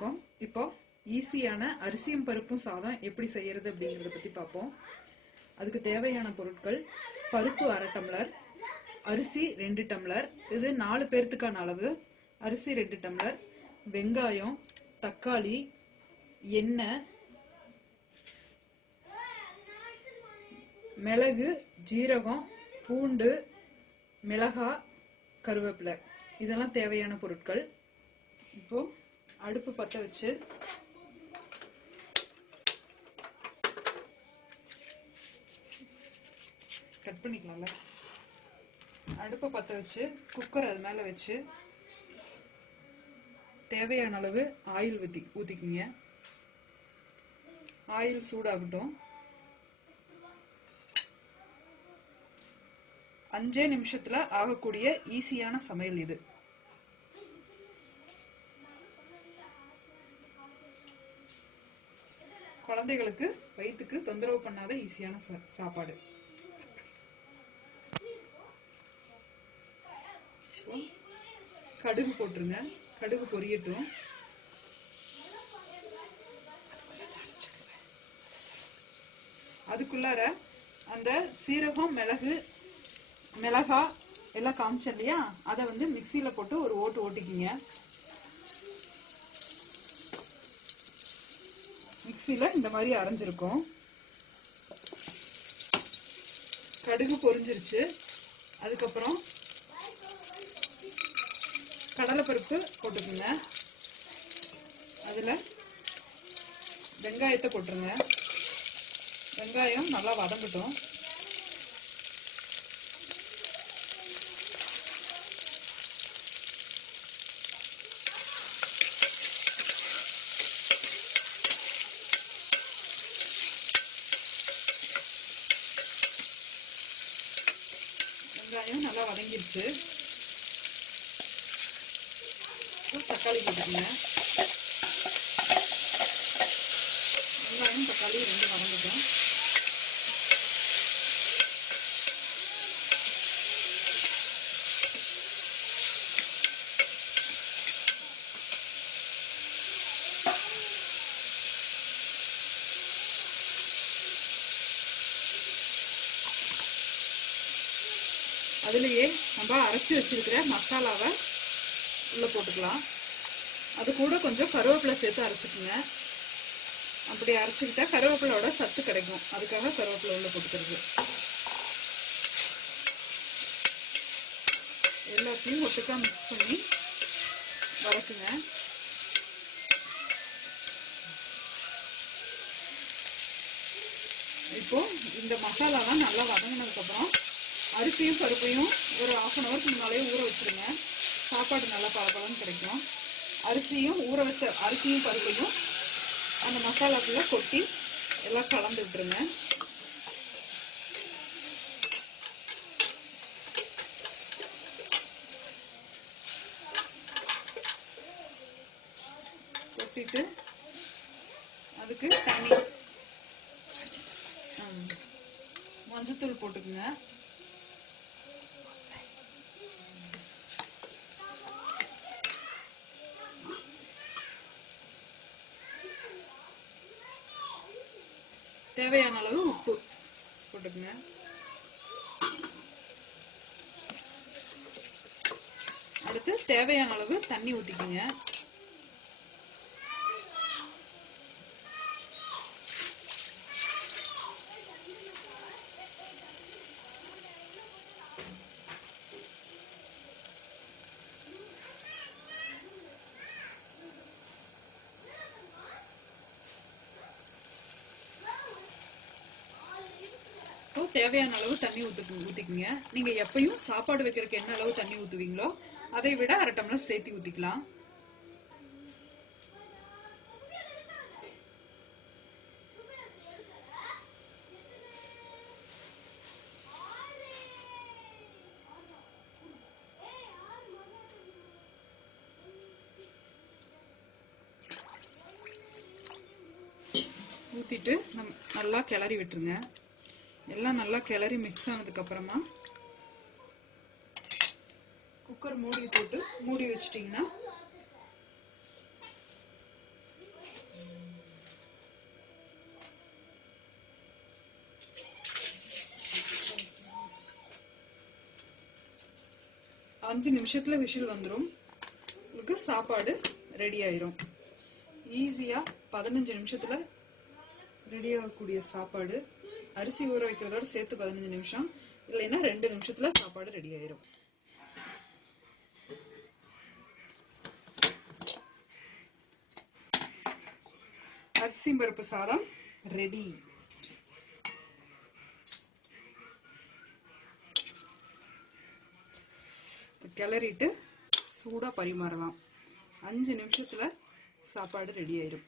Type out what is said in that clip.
வணக்கம் இப்போ ஈஸியான அரிசியும் பருப்பும் சாதம் எப்படி செய்யறது அப்படிங்கறத பத்தி பார்ப்போம். அதுக்கு தேவையான பொருட்கள் பருப்பு அரை டம்ளர் அரிசி ரெண்டு டம்ளர் இது நாலு பேர்த்துக்கான அளவு. அரிசி ரெண்டு டம்ளர் வெங்காயம் தக்காளி எண்ணெய் மிளகு ஜீரகம் பூண்டு மிளகாய் கருவேப்பிலை. இதெல்லாம் தேவையான பொருட்கள். இப்போ அடுப்பு பற்ற வச்சு. கட் பண்ணிக்கலாம்ல. அடுப்பை பற்ற வச்சு குக்கர் அது மேலே வச்சு. தேவையான அளவு ஆயில் ஊற்றி ஊற்றிக்கிங்க ஆயில் சூடாகட்டும். அஞ்சே நிமிஷத்தில் ஆகக்கூடிய ஈஸியான சமையல் இது. குழந்தைகளுக்கு வயிற்றுக்கு தொந்தரவு பண்ணாத ஈஸியான சா- சாப்பாடு. கடுகு போட்டுருங்க. கடுகு பொரியட்டும். அதுக்குள்ளார அந்த சீரகம் மிளகு மிளகா எல்லாம் காமிச்சேன் இல்லையா? அதை வந்து மிக்சியில் போட்டு ஒரு ஓட்டு ஓட்டிக்கிங்க. மிக்சியில் இந்த மாதிரி அரைஞ்சிருக்கும். கடுகு பொரிஞ்சிருச்சு. அதுக்கப்புறம் கடலைப்பருப்பு போட்டுக்குங்க. அதில் வெங்காயத்தை போட்டுருங்க. வெங்காயம் நல்லா வதங்கட்டும். வெங்காயம் நல்லா வதங்கிடுச்சு. தக்காளி போட்டுக்கோங்க. வெங்காயம் தக்காளி ரெண்டு வதங்கட்டும் அதுலேயே நம்ம அரைச்சி வச்சிருக்கிற மசாலாவை உள்ளே போட்டுக்கலாம். அது கூட கொஞ்சம் கருவேப்பிலை சேர்த்து அரைச்சிக்கோங்க. அப்படி அரைச்சிக்கிட்டா கருவேப்பிலோட சத்து கிடைக்கும். அதுக்காக கருவேப்பிலை உள்ளே போட்டுக்கிறது. எல்லாத்தையும் ஒட்டுக்கா மிக்ஸ் பண்ணி வதக்குங்க. இப்போ இந்த மசாலாலாம் நல்லா வதங்கினதுக்கப்புறம் அரிசியும் பருப்பையும் ஒரு ஆஃப் அன் ஹவருக்கு முன்னாலே ஊற வச்சுருங்க. சாப்பாடு நல்லா பளபளன்னு கிடைக்கும். அரிசியும் ஊற வச்ச அரிசியும் பருப்பையும் அந்த மசாலாக்குள்ளே கொட்டி எல்லாம் கலந்து விட்டுருங்க. கொட்டிட்டு அதுக்கு தண்ணி. மஞ்சத்தூள் போட்டுக்குங்க. தேவையான அளவு உப்பு போட்டுக்கங்க. அடுத்து தேவையான அளவு தண்ணி ஊற்றிக்குங்க இப்போ தேவையான அளவு தண்ணி ஊத்து ஊற்றிக்குங்க நீங்கள் எப்பயும் சாப்பாடு வைக்கிறதுக்கு என்ன அளவு தண்ணி ஊற்றுவீங்களோ அதை விட அரை டம்ளர் சேர்த்து ஊற்றிக்கலாம் ஊற்றிட்டு நம் நல்லா கிளறி விட்டுருங்க. எல்லாம் நல்லா கிளறி மிக்ஸ் ஆனதுக்கப்புறமா குக்கர் மூடி போட்டு மூடி வச்சிட்டிங்கன்னா அஞ்சு நிமிஷத்தில் விஷில் வந்துடும் உங்களுக்கு சாப்பாடு ரெடி ஆயிரும். ஈஸியாக பதினஞ்சு நிமிஷத்தில் ரெடி ஆகக்கூடிய சாப்பாடு அரிசி ஊற வைக்கிறதோட சேர்த்து பதினஞ்சு நிமிஷம். இல்லைன்னா ரெண்டு நிமிஷத்துல சாப்பாடு ரெடி ஆயிரும். அரிசி பருப்பு சாதம் ரெடி கிளறிட்டு சூடாக பரிமாறலாம். அஞ்சு நிமிஷத்தில் சாப்பாடு ரெடி ஆயிரும்.